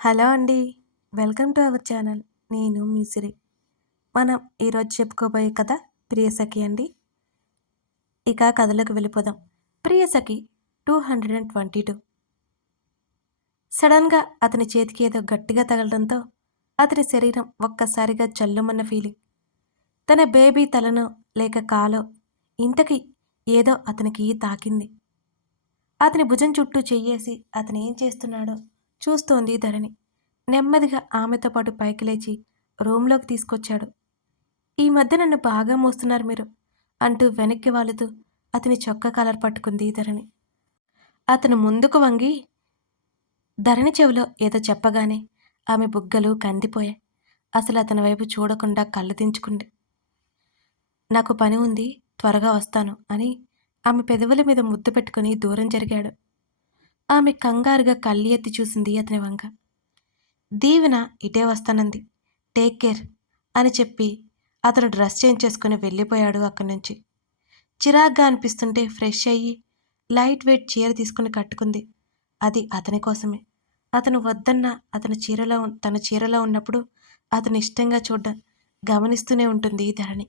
Hello అండి welcome to our channel. నేను మీ సిరి. మనం ఈరోజు చెప్పుకోబోయే కథ ప్రియసఖి అండి. ఇక కథలకు వెళ్ళిపోదాం. Priyasakhi two hundred and twenty two. సడన్గా అతని చేతికి ఏదో గట్టిగా తగలడంతో అతని శరీరం ఒక్కసారిగా చల్లుమన్న ఫీలింగ్. తన బేబీ తలను లేక కాలో ఇంతకి ఏదో అతనికి తాకింది. అతని భుజం చుట్టూ చెయ్యేసి అతను ఏం చేస్తున్నాడో చూస్తోంది ధరణి. నెమ్మదిగా ఆమెతో పాటు పైకి లేచి రూమ్లోకి తీసుకొచ్చాడు. ఈ మధ్య నన్ను బాగా మోస్తున్నారు మీరు అంటూ వెనక్కి వాలుతూ అతని చొక్కా కాలర్ పట్టుకుంది ధరణి. అతను ముందుకు వంగి ధరణి చెవిలో ఏదో చెప్పగానే ఆమె బుగ్గలు కందిపోయాయి. అసలు అతని వైపు చూడకుండా కళ్ళు దించుకుంది. నాకు పని ఉంది త్వరగా వస్తాను అని ఆమె పెదవుల మీద ముద్దు పెట్టుకుని దూరం జరిగాడు. ఆమె కంగారుగా కళ్ళు ఎత్తి చూసింది అతని వంక. దీవెన ఇటే వస్తానంది. టేక్ కేర్ అని చెప్పి అతను డ్రెస్ చేంజ్ చేసుకుని వెళ్ళిపోయాడు అక్కడి నుంచి. చిరాగ్గా అనిపిస్తుంటే ఫ్రెష్ అయ్యి లైట్ వెయిట్ చీర తీసుకుని కట్టుకుంది. అది అతని కోసమే. అతను వద్దన్న అతని చీరలో తన చీరలో ఉన్నప్పుడు అతను ఇష్టంగా చూడ్డం గమనిస్తూనే ఉంటుంది ధరణి.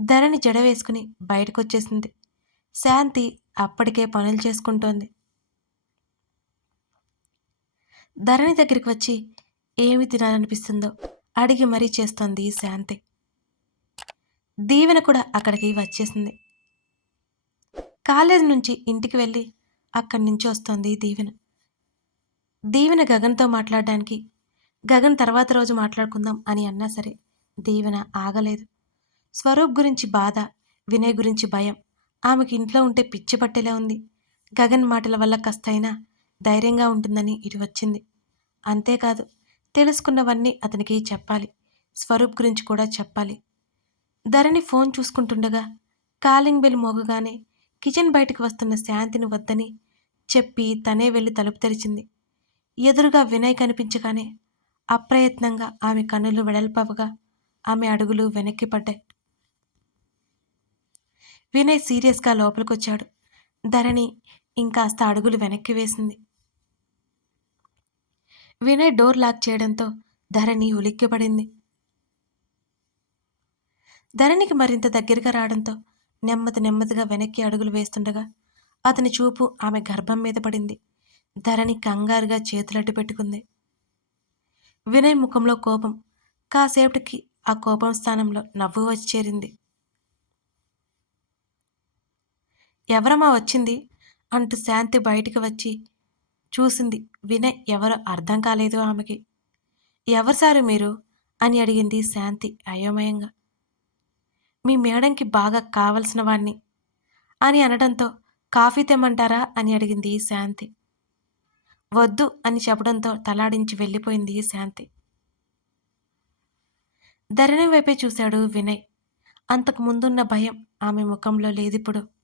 ధరణి జడ వేసుకుని బయటకు వచ్చేసింది శాంతి అప్పటికే పనులు చేసుకుంటోంది. ధరణి దగ్గరికి వచ్చి ఏమి తినాలనిపిస్తుందో? అడిగి మరీ చేస్తోంది శాంతి. దీవెన కూడా అక్కడికి వచ్చేసింది. కాలేజీ నుంచి ఇంటికి వెళ్ళి అక్కడి నుంచి వస్తోంది దీవెన. దీవెన గగన్తో మాట్లాడడానికి గగన్ తర్వాత రోజు మాట్లాడుకుందాం అని అన్నా సరే దీవెన ఆగలేదు. స్వరూప్ గురించి బాధ వినయ్ గురించి భయం ఆమెకి ఇంట్లో ఉంటే పిచ్చి పట్టేలా ఉంది. గగన్ మాటల వల్ల కాస్తైనా ధైర్యంగా ఉంటుందని ఇటు వచ్చింది. అంతేకాదు తెలుసుకున్నవన్నీ అతనికి చెప్పాలి. స్వరూప్ గురించి కూడా చెప్పాలి. ధరణి ఫోన్ చూసుకుంటుండగా కాలింగ్ బెల్ మోగగానే కిచెన్ బయటకు వస్తున్న శాంతిని వద్దని చెప్పి తనే వెళ్ళి తలుపు తెరిచింది. ఎదురుగా వినయ్ కనిపించగానే అప్రయత్నంగా ఆమె కన్నులు వెడల్పవగా ఆమె అడుగులు వెనక్కి పడ్డాయి. వినయ్ సీరియస్గా లోపలికొచ్చాడు. ధరణి ఇంకాస్త అడుగులు వెనక్కి వేసింది. వినయ్ డోర్ లాక్ చేయడంతో ధరణి ఉలిక్కిపడింది. ధరణికి మరింత దగ్గరగా రావడంతో నెమ్మది నెమ్మదిగా వెనక్కి అడుగులు వేస్తుండగా అతని చూపు ఆమె గర్భం మీద పడింది. ధరణి కంగారుగా చేతులడ్డు పెట్టుకుంది. వినయ్ ముఖంలో కోపం కాసేపటికి ఆ కోపం స్థానంలో నవ్వు వచ్చి చేరింది. ఎవరమ్మా వచ్చింది? అంటూ శాంతి బయటికి వచ్చి చూసింది. వినయ్ ఎవరో అర్థం కాలేదు ఆమెకి. ఎవరు సారు మీరు? అని అడిగింది శాంతి అయోమయంగా. మీ మేడంకి బాగా కావలసిన వాణ్ణి అని అనడంతో కాఫీ తెమ్మంటారా? అని అడిగింది శాంతి. వద్దు అని చెప్పడంతో తలాడించి వెళ్ళిపోయింది శాంతి. ధరణి వైపే చూశాడు వినయ్. అంతకు ముందున్న భయం ఆమె ముఖంలో లేదిప్పుడు.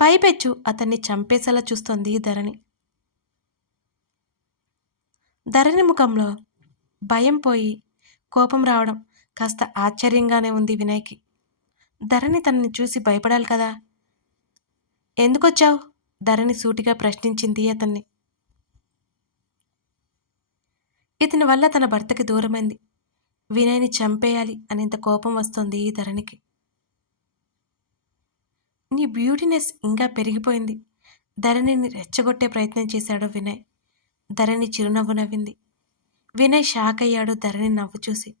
పైపెచ్చు. అతన్ని చంపేసేలా చూస్తోంది ధరణి. ధరణి ముఖంలో భయం పోయి కోపం రావడం కాస్త ఆశ్చర్యంగానే ఉంది వినయ్కి ధరణి తనని చూసి భయపడాలి కదా? ఎందుకొచ్చావు? ధరణి సూటిగా ప్రశ్నించింది అతన్ని. ఇతని వల్ల తన భర్తకి దూరమైంది. వినయ్ని చంపేయాలి అనేంత కోపం వస్తుంది ఈ ధరణికి. నీ బ్యూటీనెస్ ఇంకా పెరిగిపోయింది. ధరణిని రెచ్చగొట్టే ప్రయత్నం చేశాడు వినయ్. ధరణి చిరునవ్వు నవ్వింది. వినయ్ షాక్ అయ్యాడు ధరణి నవ్వు చూసి.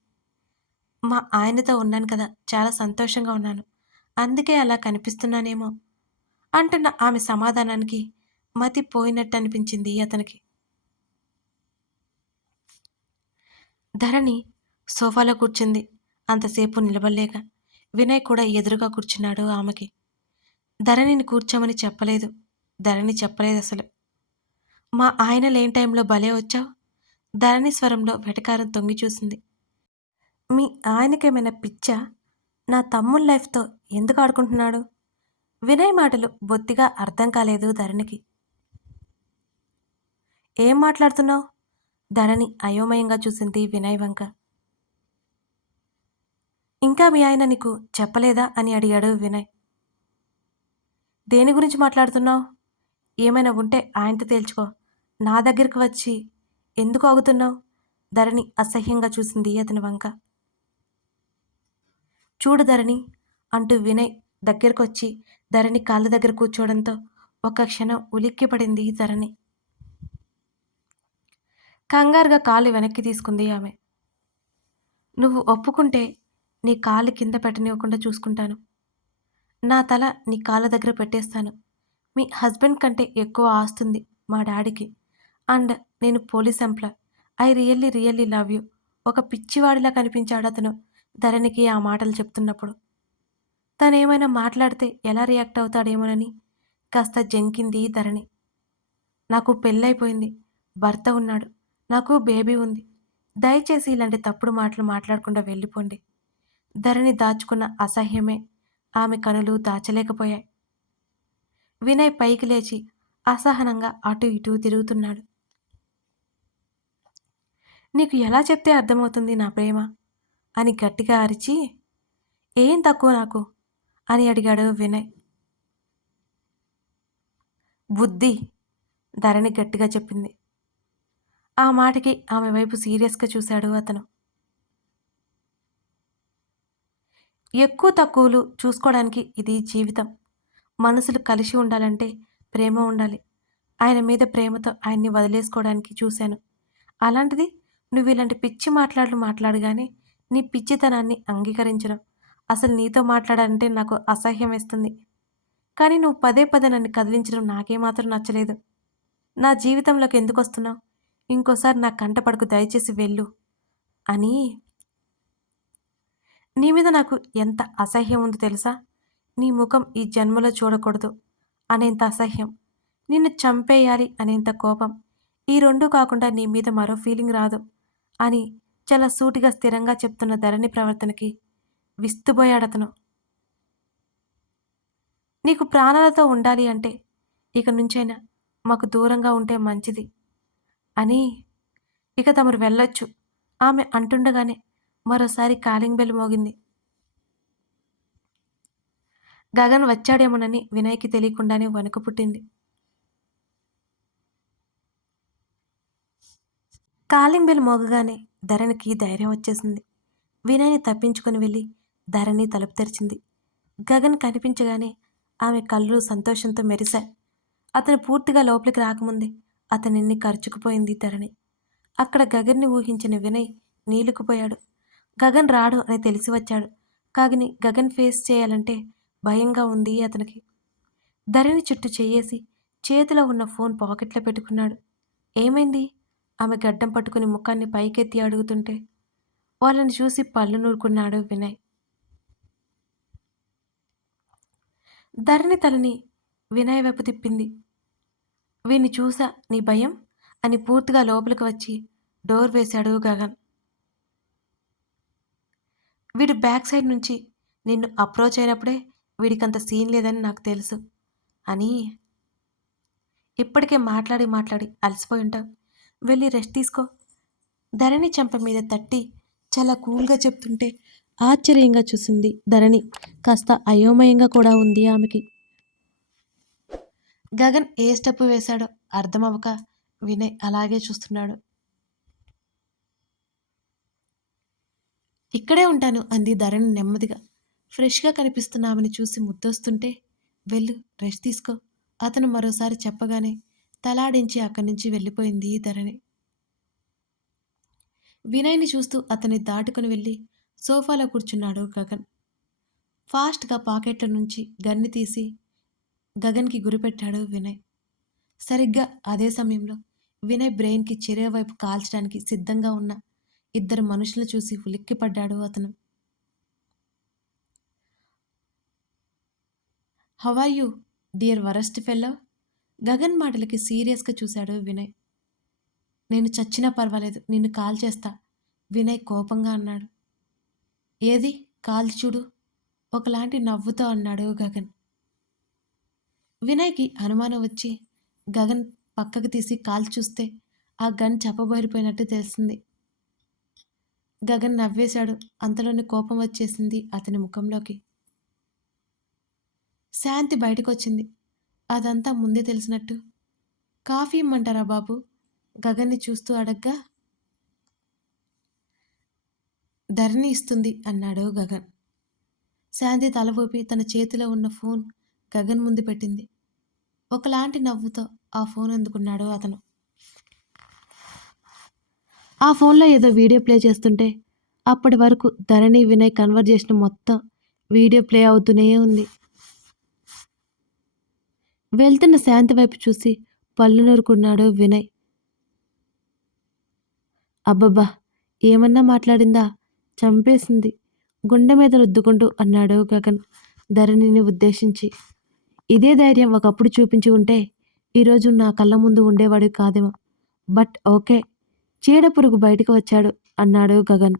మా ఆయనతో ఉన్నాను కదా చాలా సంతోషంగా ఉన్నాను. అందుకే అలా కనిపిస్తున్నానేమో అంటున్న ఆమె సమాధానానికి మతి పోయినట్టు అనిపించింది అతనికి. ధరణి సోఫాలో కూర్చుంది. అంతసేపు నిలబడలేక వినయ్ కూడా ఎదురుగా కూర్చున్నాడు ఆమెకి. ధరణిని కూర్చోమని చెప్పలేదు. ధరణి చెప్పలేదు అసలు. మా ఆయన లేని టైంలో భలే వచ్చావు? ధరణి స్వరంలో వెటకారం తొంగి చూసింది. మీ ఆయనకేమైనా పిచ్చా? నా తమ్ముళ్ళ లైఫ్తో ఎందుకు ఆడుకుంటున్నాడు? వినయ్ మాటలు బొత్తిగా అర్థం కాలేదు ధరణికి. ఏం మాట్లాడుతున్నావు? ధరణి అయోమయంగా చూసింది వినయ్ వంక. ఇంకా మీ ఆయన నీకు చెప్పలేదా అని అడిగాడు వినయ్. దేని గురించి మాట్లాడుతున్నావు? ఏమైనా ఉంటే ఆయనతో తేల్చుకో. నా దగ్గరికి వచ్చి ఎందుకు ఆగుతున్నావు? ధరణి అసహ్యంగా చూసింది అతని వంక. చూడు ధరణి అంటూ వినయ్ దగ్గరకు వచ్చి ధరణి కాళ్ళ దగ్గర కూర్చోవడంతో ఒక క్షణం ఉలిక్కిపడింది ధరణి. కంగారుగా కాలు వెనక్కి తీసుకుంది ఆమె. నువ్వు ఒప్పుకుంటే నీ కాళ్ళు కింద పెట్టనివ్వకుండా చూసుకుంటాను. నా తల నీ కాళ్ళ దగ్గర పెట్టేస్తాను. మీ హస్బెండ్ కంటే ఎక్కువ ఆస్తుంది మా డాడీకి. అండ్ నేను police employee I really really love you. ఒక పిచ్చివాడిలా కనిపించాడు అతను ధరణికి ఆ మాటలు చెప్తున్నప్పుడు. తనేమైనా మాట్లాడితే ఎలా రియాక్ట్ అవుతాడేమోనని కాస్త జంకింది ధరణి. నాకు పెళ్ళైపోయింది. భర్త ఉన్నాడు. నాకు బేబీ ఉంది. దయచేసి ఇలాంటి తప్పుడు మాటలు మాట్లాడకుండా వెళ్ళిపోండి. ధరణి దాచుకున్న అసహ్యమే ఆమె కనులు దాచలేకపోయాయి. వినయ్ పైకి లేచి అసహనంగా అటు ఇటు తిరుగుతున్నాడు. నీకు ఎలా చెప్తే అర్థమవుతుంది నా ప్రేమ? అని గట్టిగా అరిచి ఏం తక్కువ నాకు? అని అడిగాడు వినయ్. బుద్ధి ధరణి గట్టిగా చెప్పింది. ఆ మాటకి ఆమె వైపు సీరియస్గా చూశాడు అతను. ఎక్కువ తక్కువలు చూసుకోవడానికి ఇది జీవితం. మనసులు కలిసి ఉండాలంటే ప్రేమ ఉండాలి. ఆయన మీద ప్రేమతో ఆయన్ని వదిలేసుకోవడానికి చూశాను. అలాంటిది నువ్వు ఇలాంటి పిచ్చి మాట్లాడలు మాట్లాడగానే నీ పిచ్చితనాన్ని అంగీకరించడం. అసలు నీతో మాట్లాడాలంటే నాకు అసహ్యం వేస్తుంది. కానీ నువ్వు పదే పదే నన్ను కదిలించడం నాకేమాత్రం నచ్చలేదు. నా జీవితంలోకి ఎందుకు వస్తున్నావు? ఇంకోసారి నా కంట పడకు దయచేసి వెళ్ళు. అని నీ మీద నాకు ఎంత అసహ్యం ఉందో తెలుసా? నీ ముఖం ఈ జన్మలో చూడకూడదు. అనేంత అసహ్యం. నిన్ను చంపేయాలి అనేంత కోపం. ఈ రెండు కాకుండా నీ మీద మరో ఫీలింగ్ రాదు అని చాలా సూటిగా స్థిరంగా చెప్తున్న ధరణి ప్రవర్తనకి విస్తుపోయాడతను. నీకు ప్రాణాలతో ఉండాలి అంటే ఇక నుంచైనా మాకు దూరంగా ఉంటే మంచిది అని ఇక తమరు వెళ్ళొచ్చు. ఆమె అంటుండగానే మరోసారి కాలింగ్ బెల్ మోగింది. గగన్ వచ్చాడేమోనని వినయ్కి తెలియకుండానే వణుక పుట్టింది. కాలింగ్ బెల్ మోగగానే ధరణికి ధైర్యం వచ్చేసింది. వినయ్ని తప్పించుకొని వెళ్ళి ధరణి తలుపు తెరిచింది. గగన్ కనిపించగానే ఆమె కళ్ళు సంతోషంతో మెరిశాయి. అతను పూర్తిగా లోపలికి రాకముందే అతనిన్ని ఖర్చుకుపోయింది ధరణి. అక్కడ గగన్ని ఊహించిన వినయ్ నీలుకుపోయాడు. గగన్ రాడు అని తెలిసి వచ్చాడు. కాగిని గగన్ ఫేస్ చేయాలంటే భయంగా ఉంది అతనికి. ధరణి చుట్టూ చెయ్యేసి చేతిలో ఉన్న ఫోన్ పాకెట్లో పెట్టుకున్నాడు. ఏమైంది? ఆమె గడ్డం పట్టుకుని ముఖాన్ని పైకెత్తి అడుగుతుంటే వాళ్ళని చూసి పళ్ళు నూరుకున్నాడు వినయ్. ధరణి తలని వినయ్ వైపు తిప్పింది. వీణ్ణి చూసా నీ భయం అని పూర్తిగా లోపలికి వచ్చి డోర్ వేశాడు గగన్. వీడు బ్యాక్ సైడ్ నుంచి నిన్ను అప్రోచ్ అయినప్పుడే వీడికి అంత సీన్ లేదని నాకు తెలుసు అని ఇప్పటికే మాట్లాడి మాట్లాడి అలసిపోయి ఉంటావు. వెళ్ళి రెస్ట్ తీసుకో. ధరణి చెంప మీద తట్టి చాలా కూల్గా చెప్తుంటే ఆశ్చర్యంగా చూసింది ధరణి. కాస్త అయోమయంగా కూడా ఉంది ఆమెకి. గగన్ ఏ స్టెప్ వేశాడో అర్థమవక వినయ్ అలాగే చూస్తున్నాడు. ఇక్కడే ఉంటాను అంది ధరణి నెమ్మదిగా. ఫ్రెష్గా కనిపిస్తున్నామని చూసి ముద్దొస్తుంటే వెళ్ళు రెస్ట్ తీసుకో. అతను మరోసారి చెప్పగానే తలాడించి అక్కడి నుంచి వెళ్ళిపోయింది ధరణి. వినయ్ని చూస్తూ అతన్ని దాటుకుని వెళ్ళి సోఫాలో కూర్చున్నాడు గగన్. ఫాస్ట్గా పాకెట్ల నుంచి గన్ని తీసి గగన్కి గురిపెట్టాడు వినయ్. సరిగ్గా అదే సమయంలో వినయ్ బ్రెయిన్కి చెరే వైపు కాల్చడానికి సిద్ధంగా ఉన్న ఇద్దరు మనుషులు చూసి ఉలిక్కిపడ్డాడు అతను. How are you dear worst fellow? Gagan మాటలకి సీరియస్గా చూశాడు వినయ్. నేను చచ్చినా పర్వాలేదు నిన్ను కాల్ చేస్తా వినయ్ కోపంగా అన్నాడు. ఏది? కాల్ చూడు ఒకలాంటి నవ్వుతో అన్నాడు గగన్. వినయ్కి అనుమానం వచ్చి గగన్ పక్కకు తీసి కాల్ చూస్తే ఆ గన్ చెప్పబోరిపోయినట్టు తెలిసింది. గగన్ నవ్వేశాడు. అంతలోని కోపం వచ్చేసింది అతని ముఖంలోకి. శాంతి బయటకొచ్చింది. అదంతా ముందే తెలిసినట్టు. కాఫీ ఇమ్మంటారా బాబు? గగన్ని చూస్తూ అడగ్గా. ధరణి ఇస్తుంది అన్నాడు గగన్. శాంతి తల ఊపి తన చేతిలో ఉన్న ఫోన్ గగన్ ముందు పెట్టింది. ఒకలాంటి నవ్వుతో ఆ ఫోన్ అందుకున్నాడు అతను. ఆ ఫోన్లో ఏదో వీడియో ప్లే చేస్తుంటే అప్పటి వరకు ధరణి వినయ్ కన్వర్జేషన్ మొత్తం వీడియో ప్లే అవుతూనే ఉంది. వెళ్తున్న శాంతి వైపు చూసి పళ్ళు నూరుకున్నాడు వినయ్. అబ్బబ్బా ఏమన్నా మాట్లాడిందా? చంపేసింది. గుండె మీద రుద్దుకుంటూ అన్నాడు గగన్ ధరణిని ఉద్దేశించి. ఇదే ధైర్యం ఒకప్పుడు చూపించి ఉంటే ఈరోజు నా కళ్ళ ముందు ఉండేవాడు కాదేమో. బట్ ఓకే చీడ పురుగు బయటకు వచ్చాడు అన్నాడు గగన్.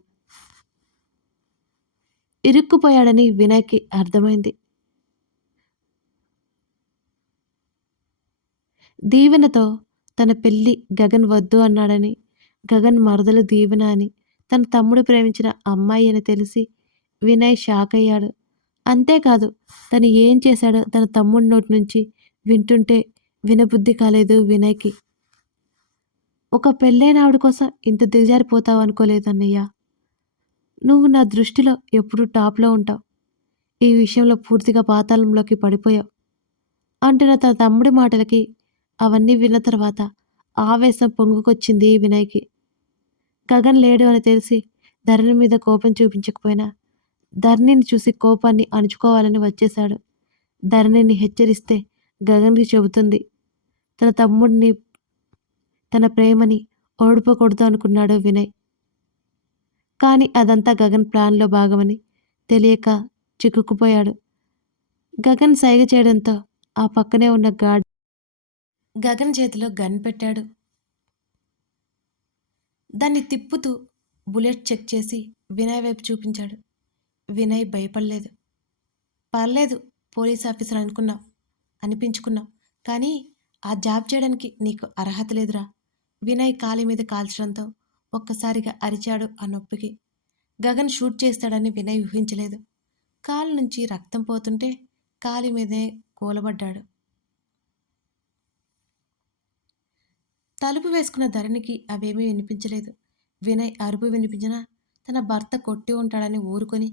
ఇరుక్కుపోయాడని వినయ్కి అర్థమైంది. దీవెనతో తన పెళ్ళి గగన్ వద్దు అన్నాడని గగన్ మరదలు దీవెన అని తన తమ్ముడు ప్రేమించిన అమ్మాయి అని తెలిసి వినయ్ షాక్ అయ్యాడు. అంతేకాదు తను ఏం చేశాడో తన తమ్ముడి నోటి నుంచి వింటుంటే వినబుద్ధి కాలేదు వినయ్కి. ఒక పెళ్ళైన ఆవిడ కోసం ఇంత దిగజారిపోతావు అనుకోలేదన్నయ్య. నువ్వు నా దృష్టిలో ఎప్పుడూ టాప్లో ఉంటావు. ఈ విషయంలో పూర్తిగా పాతాళంలోకి పడిపోయావు. అంటున్న తన తమ్ముడి మాటలకి అవన్నీ విన్న తర్వాత ఆవేశం పొంగుకొచ్చింది వినయ్కి. గగన్ లేడు అని తెలిసి ధరణి మీద కోపం చూపించకపోయినా ధరణిని చూసి కోపాన్ని అణుచుకోవాలని వచ్చేశాడు. ధరణిని హెచ్చరిస్తే గగన్కి చెబుతుంది తన తమ్ముడిని తన ప్రేమని ఓడిపోకూడదు అనుకున్నాడు వినయ్. కానీ అదంతా గగన్ ప్లాన్లో భాగమని తెలియక చిక్కుకుపోయాడు. గగన్ సైగ చేయడంతో ఆ పక్కనే ఉన్న గాడ్ గగన్ చేతిలో గన్ పెట్టాడు. దాన్ని తిప్పుతూ బుల్లెట్ చెక్ చేసి వినయ్ వైపు చూపించాడు. వినయ్ భయపడలేదు. పర్లేదు పోలీస్ ఆఫీసర్ అనుకున్నాం అనిపించుకున్నాం. కానీ ఆ జాబ్ చేయడానికి నీకు అర్హత లేదురా. వినయ్ కాలి మీద కాల్చడంతో ఒక్కసారిగా అరిచాడు ఆ నొప్పికి. గగన్ షూట్ చేస్తాడని వినయ్ ఊహించలేదు. కాలు నుంచి రక్తం పోతుంటే కాలి మీదే కూలబడ్డాడు. తలుపు వేసుకున్న ధరణికి అవేమీ వినిపించలేదు. వినయ్ అరుపు వినిపించినా తన భర్త కొట్టి ఉంటాడని ఊరుకొని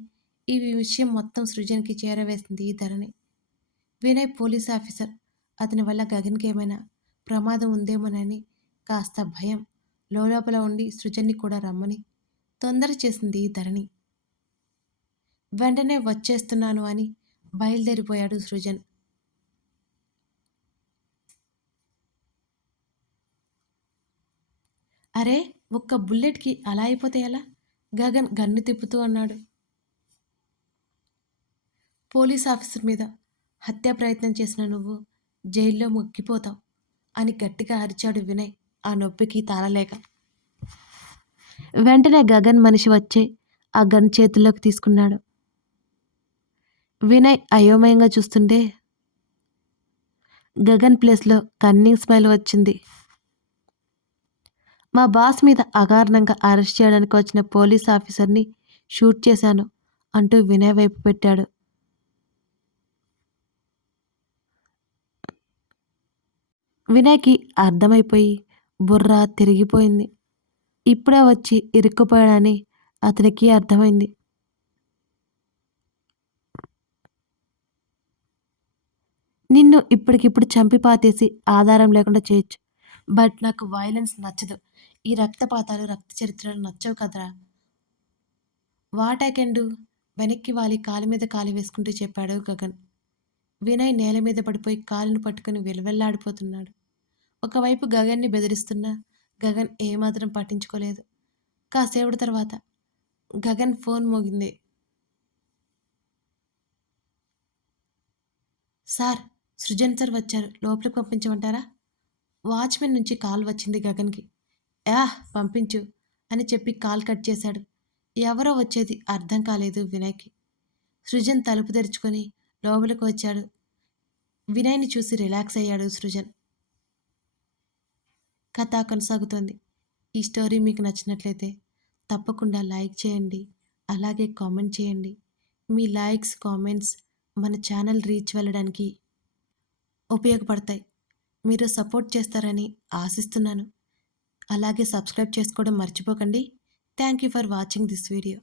ఈ విషయం మొత్తం సృజన్కి చేరవేసింది ఈ ధరణి. Vinay police officer. అతని వల్ల గగన్కి ఏమైనా ప్రమాదం ఉందేమోనని కాస్త భయం. లోపల ఉండి సృజన్ని కూడా రమ్మని తొందర చేసింది ఈ ధరణి. వెంటనే వచ్చేస్తున్నాను అని బయలుదేరిపోయాడు సృజన్. అరే ఒక్క బుల్లెట్కి అలా అయిపోతే ఎలా? గగన్ గన్ను తిప్పుతూ అన్నాడు. పోలీస్ ఆఫీసర్ మీద హత్యా ప్రయత్నం చేసిన నువ్వు జైల్లో మొక్కిపోతావు అని గట్టిగా అరిచాడు వినయ్. ఆ నొప్పికి తాళలేక. వెంటనే గగన్ మనిషి వచ్చే ఆ గన్ చేతుల్లోకి తీసుకున్నాడు. వినయ్ అయోమయంగా చూస్తుంటే గగన్ ప్లేస్లో కన్నింగ్ స్మైల్ వచ్చింది. మా బాస్ మీద అకారణంగా అరెస్ట్ చేయడానికి వచ్చిన పోలీస్ ఆఫీసర్ని షూట్ చేశాను అంటూ వినయ్ వైపు పెట్టాడు. వినయ్కి అర్థమైపోయి బుర్ర తిరిగిపోయింది. ఇప్పుడే వచ్చి ఇరుక్కుపోయాడని అతనికి అర్థమైంది. నిన్ను ఇప్పటికిప్పుడు చంపి పాతేసి ఆధారం లేకుండా చేయొచ్చు. బట్ నాకు వైలెన్స్ నచ్చదు. ఈ రక్తపాతాలు రక్త చరిత్రలు నచ్చవు కదరా. What I can do? వెనక్కి వాలి కాలు మీద కాలు వేసుకుంటూ చెప్పాడు గగన్. వినయ్ నేల మీద పడిపోయి కాలును పట్టుకుని వెలువెల్లాడిపోతున్నాడు. ఒకవైపు గగన్ని బెదిరిస్తున్నా గగన్ ఏమాత్రం పట్టించుకోలేదు. కాసేపటి తర్వాత గగన్ ఫోన్ మోగింది. సార్ సృజన్ సార్ వచ్చారు. లోపలికి పంపించమంటారా? వాచ్మెన్ నుంచి కాల్ వచ్చింది గగన్కి. యా పంపించు అని చెప్పి కాల్ కట్ చేశాడు. ఎవరో వచ్చేది అర్థం కాలేదు వినయ్కి. సృజన్ తలుపు తెరుచుకొని లోపలికి వచ్చాడు. వినయ్ని చూసి రిలాక్స్ అయ్యాడు సృజన్. కథ కొనసాగుతోంది. ఈ స్టోరీ మీకు నచ్చినట్లయితే తప్పకుండా లైక్ చేయండి. అలాగే కామెంట్ చేయండి. మీ లైక్స్ కామెంట్స్ మన ఛానల్ రీచ్ వెళ్ళడానికి ఉపయోగపడతాయి. మీరు సపోర్ట్ చేస్తారని ఆశిస్తున్నాను. అలాగే సబ్స్క్రైబ్ చేసుకోవడం మర్చిపోకండి. Thank you for watching this video.